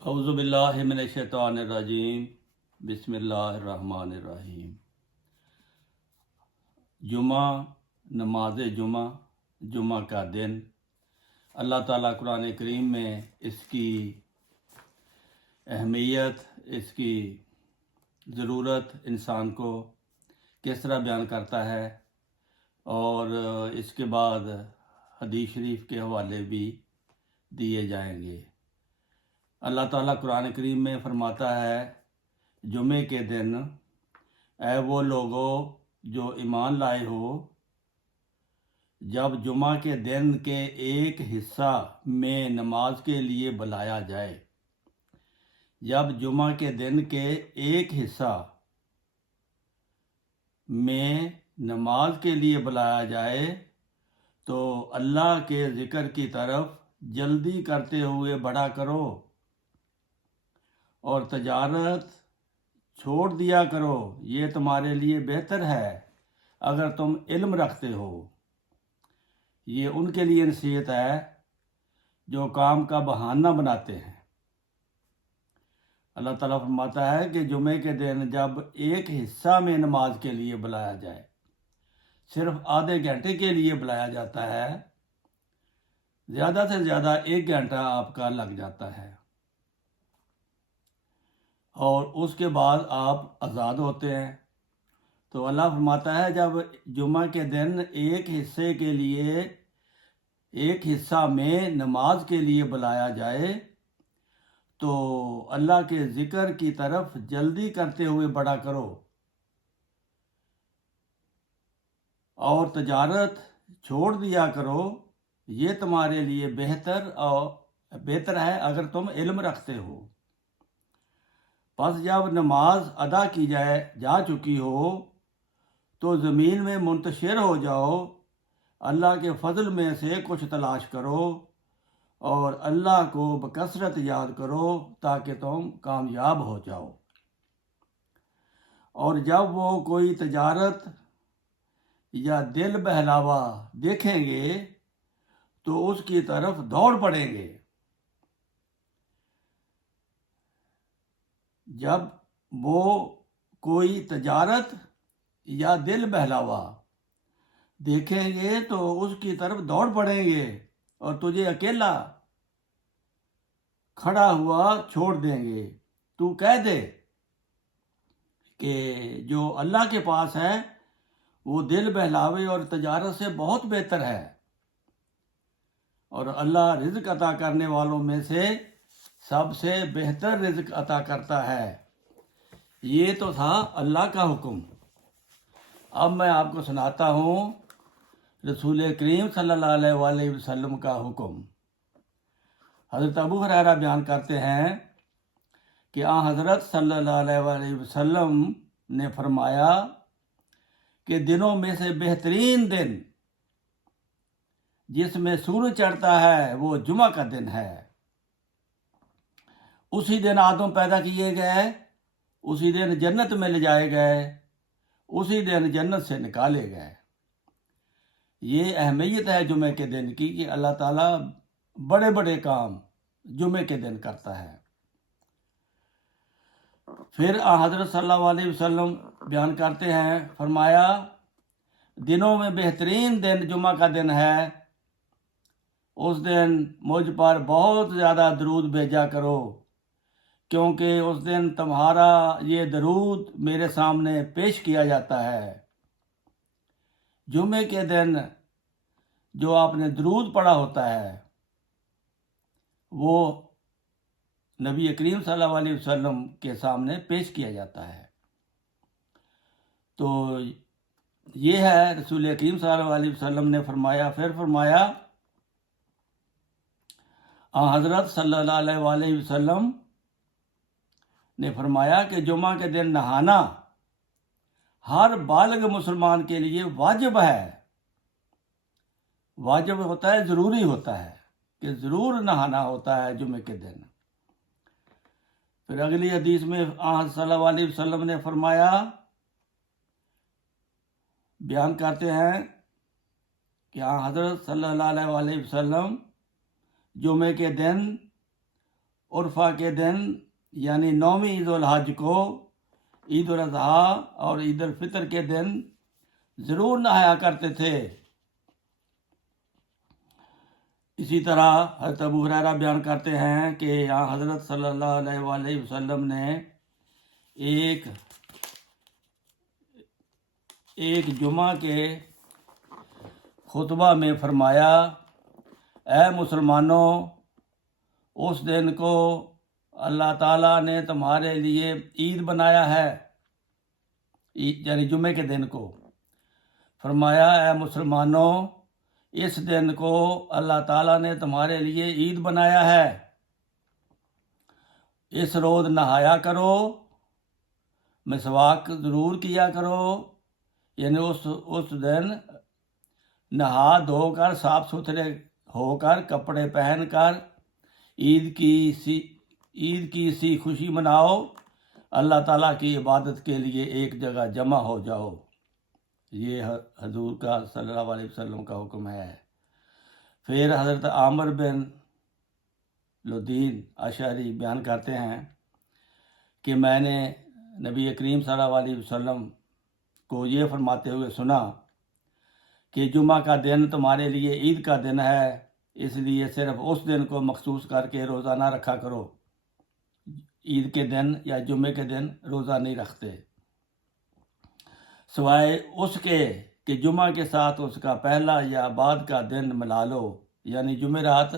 اعوذ باللہ من الشیطان الرجیم، بسم اللہ الرحمن الرحیم۔ جمعہ، نماز جمعہ کا دن، اللہ تعالیٰ قرآن کریم میں اس کی اہمیت، اس کی ضرورت انسان کو کس طرح بیان کرتا ہے، اور اس کے بعد حدیث شریف کے حوالے بھی دیے جائیں گے۔ اللہ تعالیٰ قرآن کریم میں فرماتا ہے، جمعے کے دن اے وہ لوگو جو ایمان لائے ہو، جب جمعہ کے دن کے ایک حصہ میں نماز کے لیے بلایا جائے، جب جمعہ کے دن کے ایک حصہ میں نماز کے لیے بلایا جائے تو اللہ کے ذکر کی طرف جلدی کرتے ہوئے بڑھا کرو، اور تجارت چھوڑ دیا کرو، یہ تمہارے لیے بہتر ہے اگر تم علم رکھتے ہو۔ یہ ان کے لیے نصیحت ہے جو کام کا بہانہ بناتے ہیں۔ اللہ تعالیٰ فرماتا ہے کہ جمعے کے دن جب ایک حصہ میں نماز کے لیے بلایا جائے، صرف آدھے گھنٹے کے لیے بلایا جاتا ہے، زیادہ سے زیادہ 1 گھنٹہ آپ کا لگ جاتا ہے، اور اس کے بعد آپ آزاد ہوتے ہیں۔ تو اللہ فرماتا ہے جب جمعہ کے دن ایک حصہ میں نماز کے لیے بلایا جائے تو اللہ کے ذکر کی طرف جلدی کرتے ہوئے بڑھا کرو، اور تجارت چھوڑ دیا کرو، یہ تمہارے لیے بہتر ہے اگر تم علم رکھتے ہو۔ پس جب نماز ادا کی جا چکی ہو تو زمین میں منتشر ہو جاؤ، اللہ کے فضل میں سے کچھ تلاش کرو، اور اللہ کو بکثرت یاد کرو تاکہ تم کامیاب ہو جاؤ۔ اور جب وہ کوئی تجارت یا دل بہلاوا دیکھیں گے تو اس کی طرف دوڑ پڑیں گے۔ جب وہ کوئی تجارت یا دل بہلاوا دیکھیں گے تو اس کی طرف دوڑ پڑیں گے اور تجھے اکیلا کھڑا ہوا چھوڑ دیں گے۔ تو کہہ دے کہ جو اللہ کے پاس ہے وہ دل بہلاوے اور تجارت سے بہت بہتر ہے، اور اللہ رزق عطا کرنے والوں میں سے سب سے بہتر رزق عطا کرتا ہے۔ یہ تو تھا اللہ کا حکم۔ اب میں آپ کو سناتا ہوں رسول کریم صلی اللہ علیہ وسلم کا حکم۔ حضرت ابو ہریرہ بیان کرتے ہیں کہ حضرت صلی اللہ علیہ وسلم نے فرمایا کہ دنوں میں سے بہترین دن جس میں سورج چڑھتا ہے وہ جمعہ کا دن ہے۔ اسی دن آدم پیدا کیے گئے، اسی دن جنت میں لے جائے گئے، اسی دن جنت سے نکالے گئے۔ یہ اہمیت ہے جمعے کے دن کی کہ اللہ تعالیٰ بڑے بڑے کام جمعے کے دن کرتا ہے۔ پھر حضرت صلی اللہ علیہ وسلم بیان کرتے ہیں، فرمایا دنوں میں بہترین دن جمعہ کا دن ہے، اس دن مجھ پر بہت زیادہ درود بھیجا کرو، کیونکہ اس دن تمہارا یہ درود میرے سامنے پیش کیا جاتا ہے۔ جمعے کے دن جو آپ نے درود پڑھا ہوتا ہے وہ نبی کریم صلی اللہ علیہ وسلم کے سامنے پیش کیا جاتا ہے۔ تو یہ ہے رسول کریم صلی اللہ علیہ وسلم نے فرمایا۔ پھر فرمایا حضرت صلی اللہ علیہ وسلم نے فرمایا کہ جمعہ کے دن نہانا ہر بالغ مسلمان کے لیے واجب ہے۔ واجب ہوتا ہے، ضروری ہوتا ہے کہ ضرور نہانا ہوتا ہے جمعے کے دن۔ پھر اگلی حدیث میں صلی اللہ علیہ وسلم نے فرمایا، بیان کرتے ہیں کہ حضرت صلی اللہ علیہ وسلم جمعے کے دن عرفہ کے دن یعنی 9ویں عید الحج کو، عید الاضحیٰ اور عید الفطر کے دن ضرور نہایا کرتے تھے۔ اسی طرح حضرت ابو ہریرہ بیان کرتے ہیں کہ یہاں حضرت صلی اللہ علیہ وآلہ وسلم نے ایک جمعہ کے خطبہ میں فرمایا، اے مسلمانوں، اس دن کو اللہ تعالیٰ نے تمہارے لیے عید بنایا ہے، یعنی جمعے کے دن کو فرمایا، اے مسلمانوں، اس دن کو اللہ تعالیٰ نے تمہارے لیے عید بنایا ہے، اس روز نہایا کرو، مسواک ضرور کیا کرو، یعنی اس دن نہا دھو کر صاف ستھرے ہو کر کپڑے پہن کر عید کی سی خوشی مناؤ، اللہ تعالیٰ کی عبادت کے لیے ایک جگہ جمع ہو جاؤ۔ یہ حضور کا صلی اللہ علیہ وسلم کا حکم ہے۔ پھر حضرت عامر بن لدین اشعری بیان کرتے ہیں کہ میں نے نبی کریم صلی اللہ علیہ وسلم کو یہ فرماتے ہوئے سنا کہ جمعہ کا دن تمہارے لیے عید کا دن ہے، اس لیے صرف اس دن کو مخصوص کر کے روزہ نہ رکھا کرو، عید کے دن یا جمعے کے دن روزہ نہیں رکھتے، سوائے اس کے کہ جمعہ کے ساتھ اس کا پہلا یا بعد کا دن ملا لو، یعنی جمعرات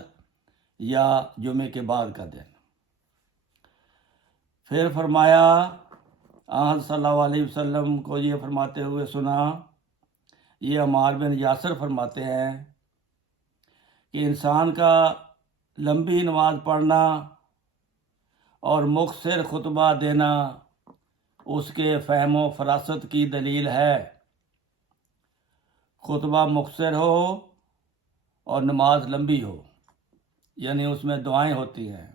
یا جمعے کے بعد کا دن۔ پھر فرمایا، آن صلی اللہ علیہ وسلم کو یہ فرماتے ہوئے سنا، یہ عمار بن یاسر فرماتے ہیں کہ انسان کا لمبی نماز پڑھنا اور مختصر خطبہ دینا اس کے فہم و فراست کی دلیل ہے۔ خطبہ مختصر ہو اور نماز لمبی ہو، یعنی اس میں دعائیں ہوتی ہیں،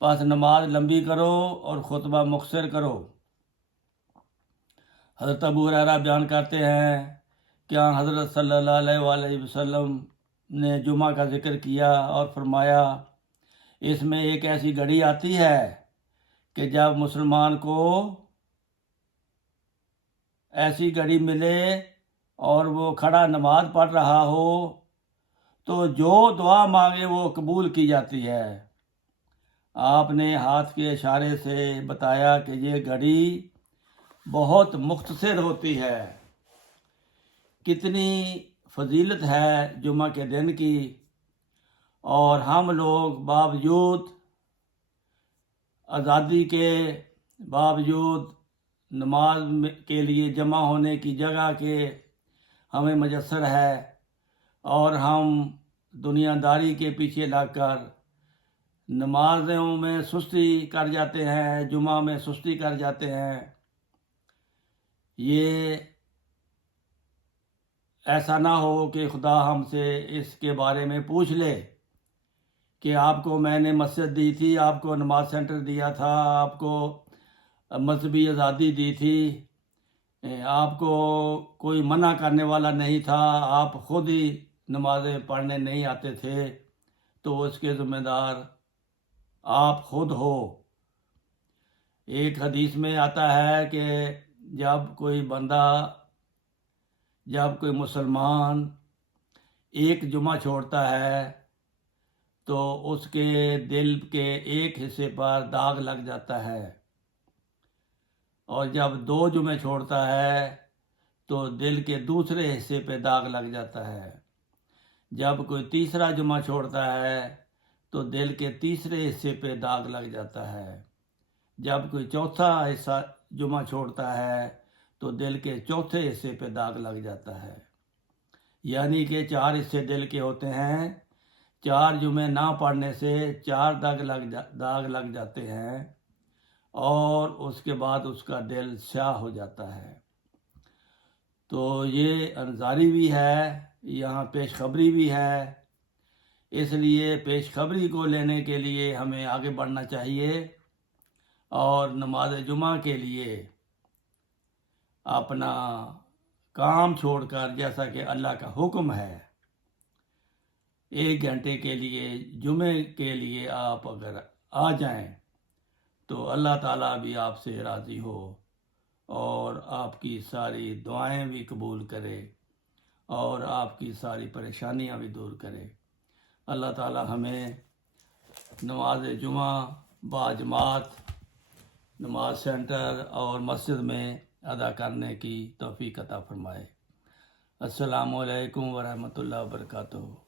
بس نماز لمبی کرو اور خطبہ مختصر کرو۔ حضرت ابو ہریرہ بیان کرتے ہیں کہ حضرت صلی اللہ علیہ وآلہ وسلم نے جمعہ کا ذکر کیا اور فرمایا، اس میں ایک ایسی گھڑی آتی ہے کہ جب مسلمان کو ایسی گھڑی ملے اور وہ کھڑا نماز پڑھ رہا ہو تو جو دعا مانگے وہ قبول کی جاتی ہے۔ آپ نے ہاتھ کے اشارے سے بتایا کہ یہ گھڑی بہت مختصر ہوتی ہے۔ کتنی فضیلت ہے جمعہ کے دن کی، اور ہم لوگ باوجود آزادی کے، باوجود نماز کے لیے جمع ہونے کی جگہ کے ہمیں میسر ہے، اور ہم دنیا داری کے پیچھے لگ کر نمازوں میں سستی کر جاتے ہیں، جمعہ میں سستی کر جاتے ہیں۔ یہ ایسا نہ ہو کہ خدا ہم سے اس کے بارے میں پوچھ لے کہ آپ کو میں نے مسجد دی تھی، آپ کو نماز سینٹر دیا تھا، آپ کو مذہبی آزادی دی تھی، آپ کو کوئی منع کرنے والا نہیں تھا، آپ خود ہی نمازیں پڑھنے نہیں آتے تھے، تو اس کے ذمہ دار آپ خود ہو۔ ایک حدیث میں آتا ہے کہ جب کوئی مسلمان ایک جمعہ چھوڑتا ہے تو اس کے دل کے ایک حصے پر داغ لگ جاتا ہے، اور جب 2 جمعے چھوڑتا ہے تو دل کے دوسرے حصے پہ داغ لگ جاتا ہے، جب کوئی تیسرا جمعہ چھوڑتا ہے تو دل کے تیسرے حصے پہ داغ لگ جاتا ہے، جب کوئی چوتھا حصہ جمعہ چھوڑتا ہے تو دل کے چوتھے حصے پہ داغ لگ جاتا ہے، یعنی کہ 4 حصے دل کے ہوتے ہیں، 4 جمعے نہ پڑھنے سے 4 داغ لگ جاتے ہیں، اور اس کے بعد اس کا دل سیاہ ہو جاتا ہے۔ تو یہ انذاری بھی ہے، یہاں پیش خبری بھی ہے، اس لیے پیش خبری کو لینے کے لیے ہمیں آگے بڑھنا چاہیے، اور نماز جمعہ کے لیے اپنا کام چھوڑ کر، جیسا کہ اللہ کا حکم ہے، 1 گھنٹے کے لیے جمعے کے لیے آپ اگر آ جائیں تو اللہ تعالیٰ بھی آپ سے راضی ہو اور آپ کی ساری دعائیں بھی قبول کرے اور آپ کی ساری پریشانیاں بھی دور کرے۔ اللہ تعالیٰ ہمیں نماز جمعہ باجماعت نماز سینٹر اور مسجد میں ادا کرنے کی توفیق عطا فرمائے۔ السلام علیکم ورحمۃ اللہ وبرکاتہ۔